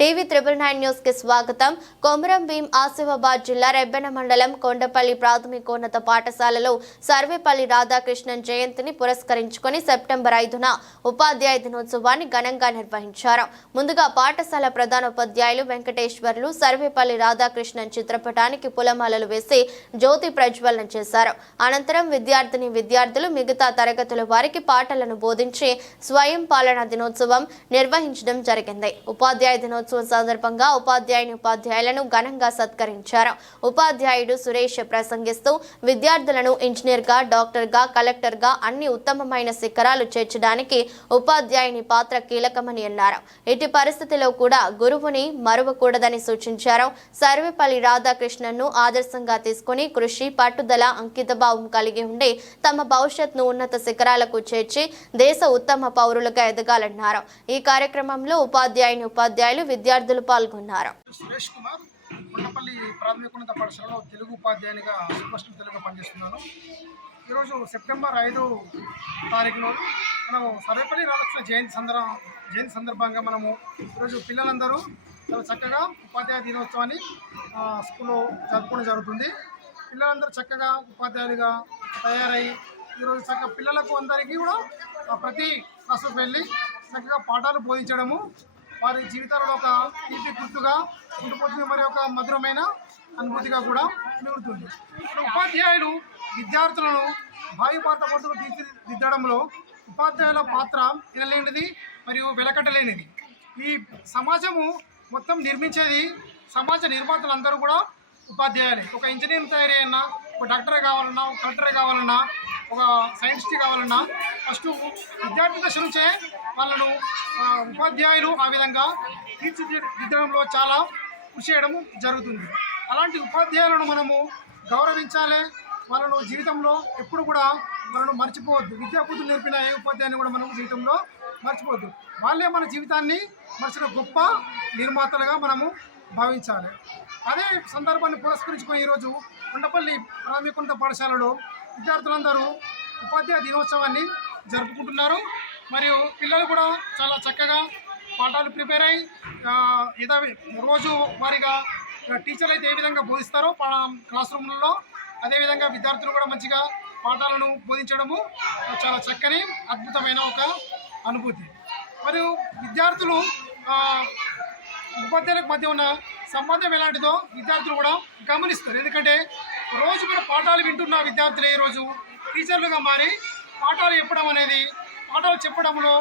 TV triple nine న్యూస్కి స్వాగతం. కొమరం భీం ఆసిఫాబాద్ జిల్లా రెబ్బెన మండలం కొండపల్లి ప్రాథమికోన్నత పాఠశాలలో సర్వేపల్లి రాధాకృష్ణన్ జయంతిని పురస్కరించుకొని సెప్టెంబర్ ఐదున ఉపాధ్యాయ దినోత్సవాన్ని ఘనంగా నిర్వహించారు. ముందుగా పాఠశాల ప్రధాన ఉపాధ్యాయులు వెంకటేశ్వర్లు సర్వేపల్లి రాధాకృష్ణన్ చిత్రపటానికి పులమాలలు వేసి జ్యోతి ప్రజ్వలన చేశారు. అనంతరం విద్యార్థిని విద్యార్థులు మిగతా తరగతుల వారికి పాటలను బోధించి స్వయం పాలన దినోత్సవం నిర్వహించడం జరిగింది. ఉపాధ్యాయ దినోత్సవం సందర్భంగా ఉపాధ్యాయుని ఉపాధ్యాయులను ఘనంగా సత్కరించారు. ఉపాధ్యాయుడు సురేష్ ప్రసంగిస్తూ విద్యార్థులను ఇంజనీర్గా డాక్టర్గా కలెక్టర్గా అన్ని ఉత్తమమైన శిఖరాలు చేర్చడానికి ఉపాధ్యాయుని పాత్ర కీలకమని అన్నారు. ఇటు పరిస్థితిలో కూడా గురువుని మరువకూడదని సూచించారు. సర్వేపల్లి రాధాకృష్ణన్ను ఆదర్శంగా తీసుకుని కృషి పట్టుదల అంకితభావం కలిగి ఉండి తమ భవిష్యత్ను ఉన్నత శిఖరాలకు చేర్చి దేశ ఉత్తమ పౌరులుగా ఎదగాలన్నారు. ఈ కార్యక్రమంలో ఉపాధ్యాయుని ఉపాధ్యాయులు విద్యార్థులు పాల్గొన్నారు. సురేష్ కుమార్ కొండపల్లి ప్రాథమికోన్నత పాఠశాలలో తెలుగు ఉపాధ్యాయునిగా సూపర్ తెలుగుగా పనిచేస్తున్నాను. ఈరోజు సెప్టెంబర్ ఐదు తారీఖులో మనము సర్వేపల్లి రాధాకృష్ణ జయంతి సందర్భం జయంతి సందర్భంగా మనము ఈరోజు పిల్లలందరూ చాలా చక్కగా ఉపాధ్యాయ దినోత్సవాన్ని స్కూల్లో జరుపుకోవడం జరుగుతుంది. పిల్లలందరూ చక్కగా ఉపాధ్యాయులుగా తయారై ఈరోజు చక్కగా పిల్లలకు అందరికీ కూడా ప్రతి క్లాసులకు వెళ్ళి చక్కగా పాఠాలు బోధించడము వారి జీవితాలలో ఒక తీపి గుర్తుగా ఉండిపోతుంది మరి ఒక మధురమైన అనుభూతిగా కూడా మిగులుతుంది ఉపాధ్యాయులు విద్యార్థులను భావి పాత్ర పట్టుకు తీర్చిదిద్దడంలో ఉపాధ్యాయుల పాత్ర వినలేనిది మరియు వెలకట్టలేనిది. ఈ సమాజము మొత్తం నిర్మించేది సమాజ నిర్మాతలందరూ కూడా ఉపాధ్యాయులే. ఒక ఇంజనీర్ తయారయ్యన్నా ఒక డాక్టర్ కావాలన్నా ఒక కలెక్టర్ కావాలన్నా ఒక సైంటిస్ట్ కావాలన్నా ఫస్ట్ విద్యార్థి దశ నుంచే వాళ్ళను ఉపాధ్యాయులు ఆ విధంగా తీర్చిదిద్దడంలో చాలా కృషి చేయడం జరుగుతుంది. అలాంటి ఉపాధ్యాయులను మనము గౌరవించాలి. వాళ్ళను జీవితంలో ఎప్పుడు కూడా మనను మర్చిపోవద్దు. విద్యాబుద్ధులు నేర్పిన ఏ ఉపాధ్యాయుని కూడా మనం జీవితంలో మర్చిపోవద్దు. వాళ్ళే మన జీవితాన్ని మర్చిన గొప్ప నిర్మాతలుగా మనము భావించాలి. అదే సందర్భాన్ని పురస్కరించుకొని ఈరోజు కొండపల్లి ప్రాథమికోన్నత పాఠశాలలో విద్యార్థులందరూ ఉపాధ్యాయ దినోత్సవాన్ని జరుపుకుంటున్నారు. మరియు పిల్లలు కూడా చాలా చక్కగా పాఠాలు ప్రిపేర్ అయ్యి ఆ, ఇదా రోజు వారిగా టీచర్లు అయితే ఏ విధంగా బోధిస్తారో పా- క్లాస్ రూమ్లలో అదేవిధంగా విద్యార్థులు కూడా మంచిగా పాఠాలను బోధించడము చాలా చక్కని అద్భుతమైన ఒక అనుభూతి. మరియు విద్యార్థులు ఉపాధ్యాయులకు మధ్య ఉన్న సంబంధం ఎలాంటిదో విద్యార్థులు కూడా గమనిస్తారు. ఎందుకంటే రోజు కూడా పాఠాలు వింటున్న విద్యార్థులే ఈరోజు టీచర్లుగా మారి పాఠాలు చెప్పడం అనేది పాఠాలు చెప్పడంలో